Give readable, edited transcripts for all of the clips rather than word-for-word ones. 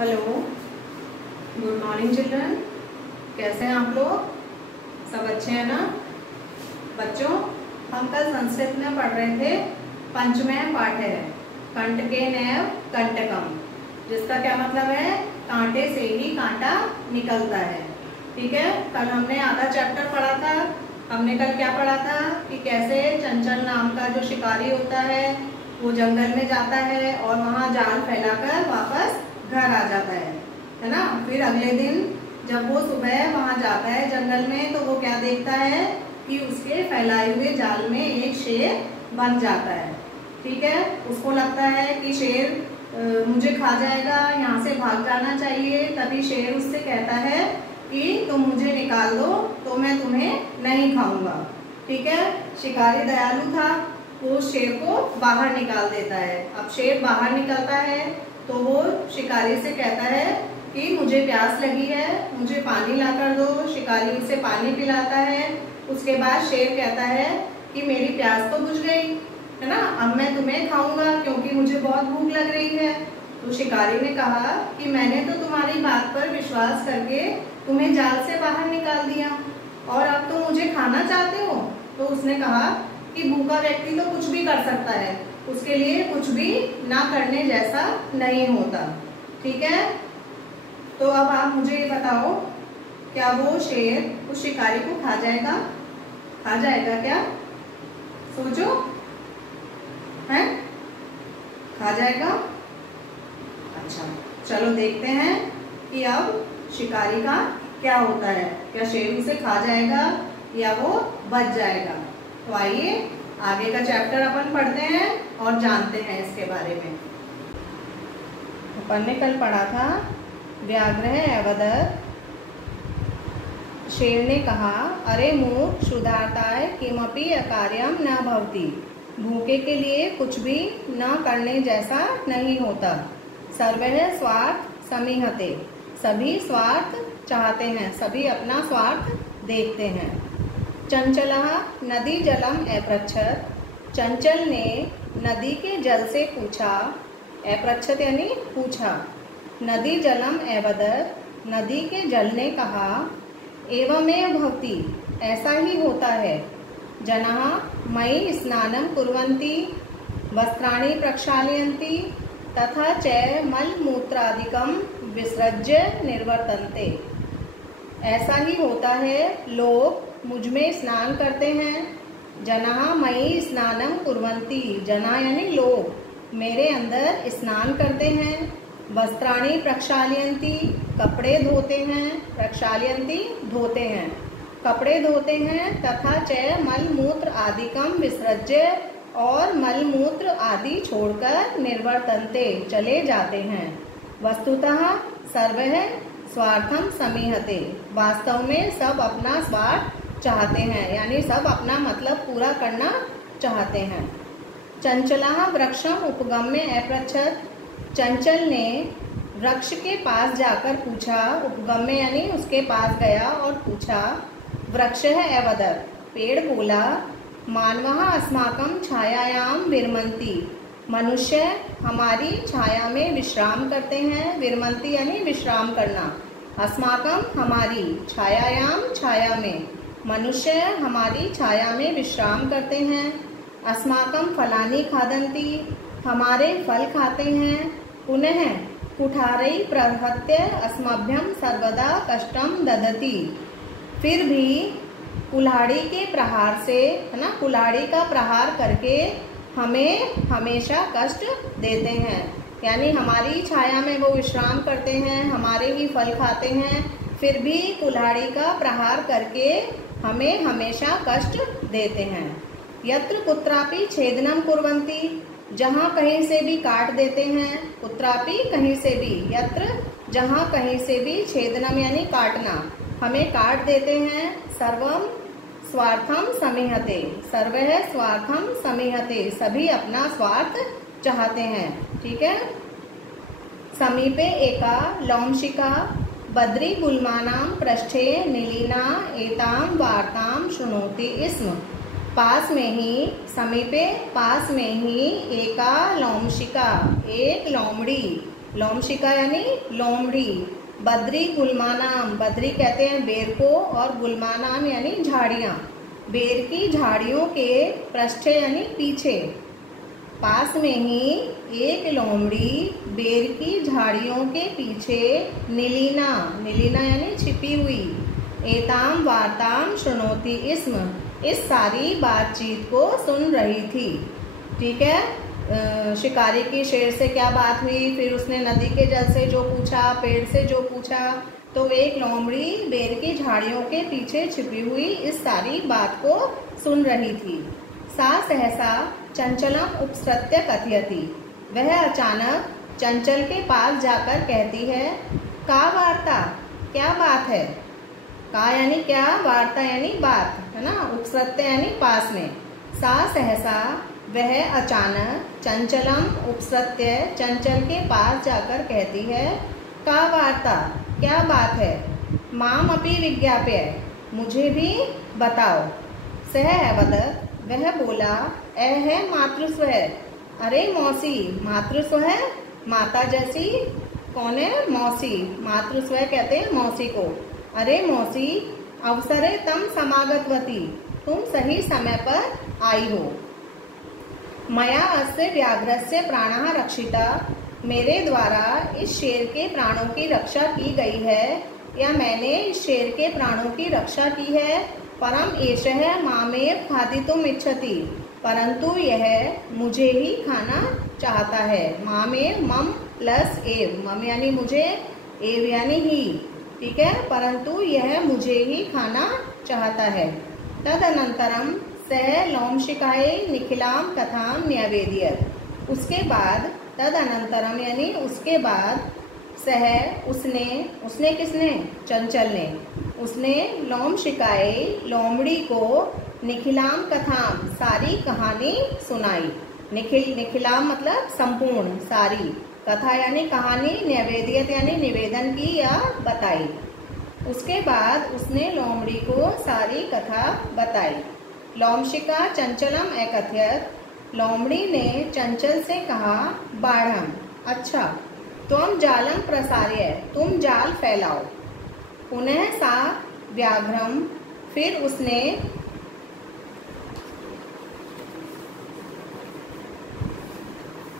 Hello, good morning children. कैसे हैं आप लोग? सब अच्छे हैं ना? बच्चों, हम कल संस्कृत में पढ़ रहे थे पंचमें पाठ है कंटकेनैव कंटकम, जिसका क्या मतलब है? कांटे से ही कांटा निकलता है। ठीक है, कल हमने आधा चैप्टर पढ़ा था। हमने कल क्या पढ़ा था कि कैसे चंचल नाम का जो शिकारी होता है वो जंगल में जाता है और वहाँ जाल फैलाकर वापस घर आ जाता है ना। फिर अगले दिन जब वो सुबह वहाँ जाता है जंगल में, तो वो क्या देखता है कि उसके फैलाए हुए जाल में एक शेर बन जाता है। ठीक है, उसको लगता है कि शेर मुझे खा जाएगा, यहाँ से भाग जाना चाहिए। तभी शेर उससे कहता है कि तुम मुझे निकाल दो तो मैं तुम्हें नहीं खाऊंगा। ठीक है, शिकारी दयालु था, वो शेर को बाहर निकाल देता है। अब शेर बाहर निकलता है तो वो शिकारी से कहता है कि मुझे प्यास लगी है, मुझे पानी ला कर दो। शिकारी उसे पानी पिलाता है। उसके बाद शेर कहता है कि मेरी प्यास तो बुझ गई है ना, अब मैं तुम्हें खाऊंगा क्योंकि मुझे बहुत भूख लग रही है। तो शिकारी ने कहा कि मैंने तो तुम्हारी बात पर विश्वास करके तुम्हें जाल से बाहर निकाल दिया और अब तुम मुझे खाना चाहते हो। तो उसने कहा कि भूखा व्यक्ति तो कुछ भी कर सकता है, उसके लिए कुछ भी ना करने जैसा नहीं होता। ठीक है, तो अब आप मुझे ये बताओ, क्या वो शेर उस शिकारी को खा जाएगा? खा जाएगा क्या? सोचो, है खा जाएगा? अच्छा, चलो देखते हैं कि अब शिकारी का क्या होता है। क्या शेर उसे खा जाएगा या वो बच जाएगा? तो आइए आगे का चैप्टर अपन पढ़ते हैं और जानते हैं इसके बारे में। अपन ने कल पढ़ा था व्याघ्र अवदत्। शेर ने कहा, अरे मूर्ख, क्षुधार्ताय किमपि अकार्यम न भवति। भूखे के लिए कुछ भी न करने जैसा नहीं होता। सर्वः स्वार्थ समीहते, सभी स्वार्थ चाहते हैं, सभी अपना स्वार्थ देखते हैं। चंचलः नदी जलम अपृच्छत्, चंचल ने नदी के जल से पूछा। अपृच्छत् यानी पूछा। नदी जलम अवदत्, नदी के जल ने कहा, एवमेव भवति, ऐसा ही होता है। जनाः मयि स्नानं कुर्वन्ति, वस्त्राणि प्रक्षालयन्ति, तथा च मलमूत्रादिकं विसृज्य निर्वर्तन्ते। ऐसा ही होता है, लोग मुझ में स्नान करते हैं। जनाः मयि स्नानं कुर्वन्ति, जना यानी लोग, मेरे अंदर स्नान करते हैं। वस्त्राणि प्रक्षालयन्ति, कपड़े धोते हैं। प्रक्षालयन्ति धोते हैं, कपड़े धोते हैं। तथा च मलमूत्र आदिकम विसृज्य, और मलमूत्र आदि छोड़कर निर्वर्तन्ते चले जाते हैं। वस्तुतः सर्वः स्वार्थम समीहते, वास्तव में सब अपना स्वार्थ चाहते हैं, यानी सब अपना मतलब पूरा करना चाहते हैं। चंचलः वृक्षम उपगम्य अपृच्छत्, चंचल ने वृक्ष के पास जाकर पूछा। उपगम्य यानी उसके पास गया और पूछा। वृक्षः अवदत्, पेड़ बोला, मानवः अस्माकं छायायां विरमन्ति, मनुष्य हमारी छाया में विश्राम करते हैं। विरमन्ति यानी विश्राम करना। अस्माकं हमारी, छायायां छाया में, मनुष्य हमारी छाया में विश्राम करते हैं। अस्माकं फलानि खादन्ति, हमारे फल खाते हैं। पुनः कुठारै प्रहत्य अस्मभ्यं सर्वदा कष्टं ददति, फिर भी कुल्हाड़ी के प्रहार से, है ना, कुल्हाड़ी का प्रहार करके हमें हमेशा कष्ट देते हैं। यानी हमारी छाया में वो विश्राम करते हैं, हमारे ही फल खाते हैं, फिर भी कुल्हाड़ी का प्रहार करके हमें हमेशा कष्ट देते हैं। यत्र कुत्रापि छेदनम कुर्वन्ति, जहाँ कहीं से भी काट देते हैं। कुत्रापि कहीं से भी, यत्र जहाँ कहीं से भी, छेदनम यानी काटना, हमें काट देते हैं। सर्वम स्वार्थम समीहते, सर्वः स्वार्थम समीहते, सभी अपना स्वार्थ चाहते हैं। ठीक है। समीपे एका लौंशिका बद्री गुल्मानां पृष्ठे नीलिना एतां वार्तां शृणोति स्म। पास में ही, समीपे, पास में ही, एका लोमशिका, एक लोमड़ी, लोमशिका यानी लोमड़ी, बद्री गुलमानाम, बद्री कहते हैं बेर को, और गुलमानाम यानी झाड़ियाँ, बेर की झाड़ियों के पृष्ठे यानी पीछे, पास में ही एक लोमड़ी बेर की झाड़ियों के पीछे, नीलिना, नीलिना यानी छिपी हुई, एताम वार्ताम शृणोति इस्म, इस सारी बातचीत को सुन रही थी। ठीक है, शिकारी की शेर से क्या बात हुई, फिर उसने नदी के जल से जो पूछा, पेड़ से जो पूछा, तो एक लोमड़ी बेर की झाड़ियों के पीछे छिपी हुई इस सारी बात को सुन रही थी। सा सहसा चंचलम उपसृत्य कथयति, वह अचानक चंचल के पास जाकर कहती है, का वार्ता, क्या बात है। का यानी क्या, वार्ता यानी बात, है ना, उपसृत्य यानी पास में। सा सहसा वह अचानक, चंचलम उपसृत्य चंचल के पास जाकर कहती है, का वार्ता, क्या बात है। माम अपि विज्ञाप्य, मुझे भी बताओ। सह अवदत्, वह बोला, है मातृस्व, अरे मौसी, मातृस्व है माता जैसी, कौन है, मौसी, मातृस्व कहते हैं मौसी को। अरे मौसी, अवसरे तम समागतवती, तुम सही समय पर आई हो। मया अस्य व्याघ्रस्य प्राणः रक्षिता, मेरे द्वारा इस शेर के प्राणों की रक्षा की गई है, या मैंने इस शेर के प्राणों की रक्षा की है। परम एषः मामेव खादितुम इच्छति, परंतु यह मुझे ही खाना चाहता है। मामेव, मम प्लस एव, मम यानी मुझे, एव यानी ही, ठीक है, परंतु यह मुझे ही खाना चाहता है। तदनंतरम सह लोमशिकाए निखिलाम कथाम न्यवेदयत्, उसके बाद, तदनंतरम यानी उसके बाद, सह उसने किसने, चंचल ने, उसने लोमशिकाए लोमड़ी को निखिलाम कथाम, सारी कहानी सुनाई। निखिलाम मतलब संपूर्ण, सारी, कथा यानी कहानी, न्यवेदियत यानी निवेदन की या बताई। उसके बाद उसने लोमड़ी को सारी कथा बताई। लोमशिका चंचलम एकथयत, लोमड़ी ने चंचल से कहा, बाढ़म, अच्छा, त्वम जालम प्रसार्य, तुम जाल फैलाओ। पुनः सा व्याघ्रम, फिर उसने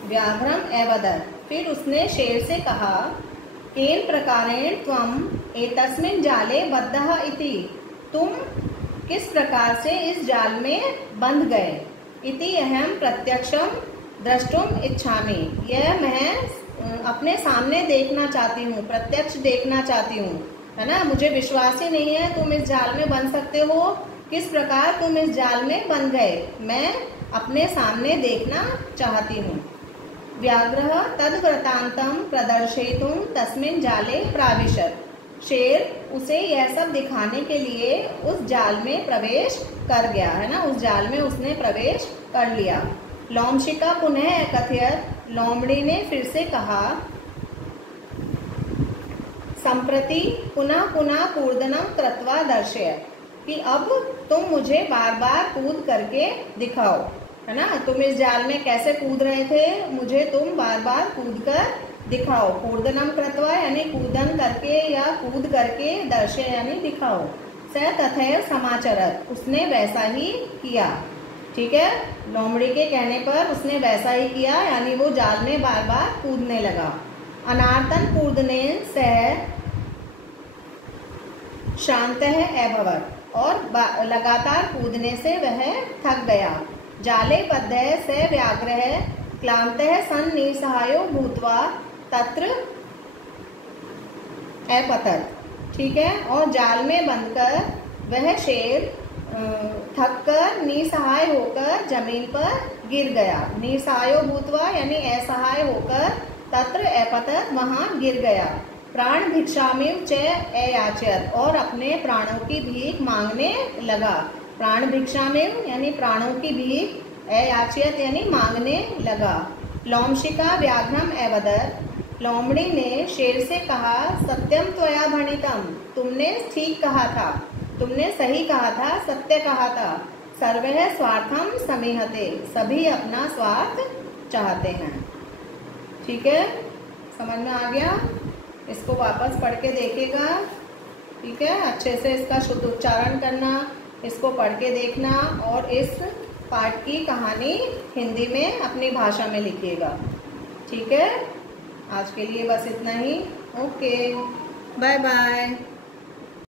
व्याघ्रम एवदत्, फिर उसने शेर से कहा, केन प्रकारेण त्वम एतस्मिन् जाले बद्धः इति, तुम किस प्रकार से इस जाल में बंध गए। इति अहम प्रत्यक्षम द्रष्टुम इच्छामि, यह मैं अपने सामने देखना चाहती हूँ, प्रत्यक्ष देखना चाहती हूँ, है ना। मुझे विश्वास ही नहीं है तुम इस जाल में बंध सकते हो, किस प्रकार तुम इस जाल में बंध गए, मैं अपने सामने देखना चाहती हूँ। व्याघ्रः तद्वृत्तान्तं प्रदर्शयितुं तस्मिन् जाले प्राविशत्, शेर उसे यह सब दिखाने के लिए उस जाल में प्रवेश कर गया, है ना, उस जाल में उसने प्रवेश कर लिया। लोमशिका पुनः कथयत, लोमड़ी ने फिर से कहा, संप्रति पुनः पुनः कूर्दनम कृत्वा दर्शय, कि अब तुम मुझे बार बार कूद करके दिखाओ, है ना। तुम इस जाल में कैसे कूद रहे थे, मुझे तुम बार बार कूद कर दिखाओ। कूर्दनम कृत्वा यानी कूदन करके या कूद करके, दर्शय यानी दिखाओ। स तथैव समाचरत, उसने वैसा ही किया। ठीक है, लोमड़ी के कहने पर उसने वैसा ही किया, यानी वो जाल में बार बार कूदने लगा। अनार्तन कूदने सह शांतः अभवत्, और लगातार कूदने से वह थक गया। जाले बद्धः स व्याघ्रः क्लान्तः सन् निसहायो भूत्वा तत्र अपतत्। ठीक है, और जाल में बंधकर वह शेर थककर निसहाय होकर जमीन पर गिर गया। निसहायो भूत्वा यानी असहाय होकर, तत्र अपतत् वहां गिर गया। प्राण भिक्षामिव च अयाचयत्, और अपने प्राणों की भीख मांगने लगा। प्राण भिक्षामिव यानी प्राणों की भीख, अयाचयत् यानी मांगने लगा। लोमशिका व्याघ्रम एवदत्, लोमड़ी ने शेर से कहा, सत्यम त्वया भणितम, तुमने ठीक कहा था, तुमने सही कहा था, सत्य कहा था। सर्वः स्वार्थम समीहते, सभी अपना स्वार्थ चाहते हैं। ठीक है, समझ में आ गया? इसको वापस पढ़ के देखेगा। ठीक है, अच्छे से इसका शुद्ध उच्चारण करना, इसको पढ़ के देखना और इस पाठ की कहानी हिंदी में अपनी भाषा में लिखिएगा। ठीक है, आज के लिए बस इतना ही। Okay, bye bye.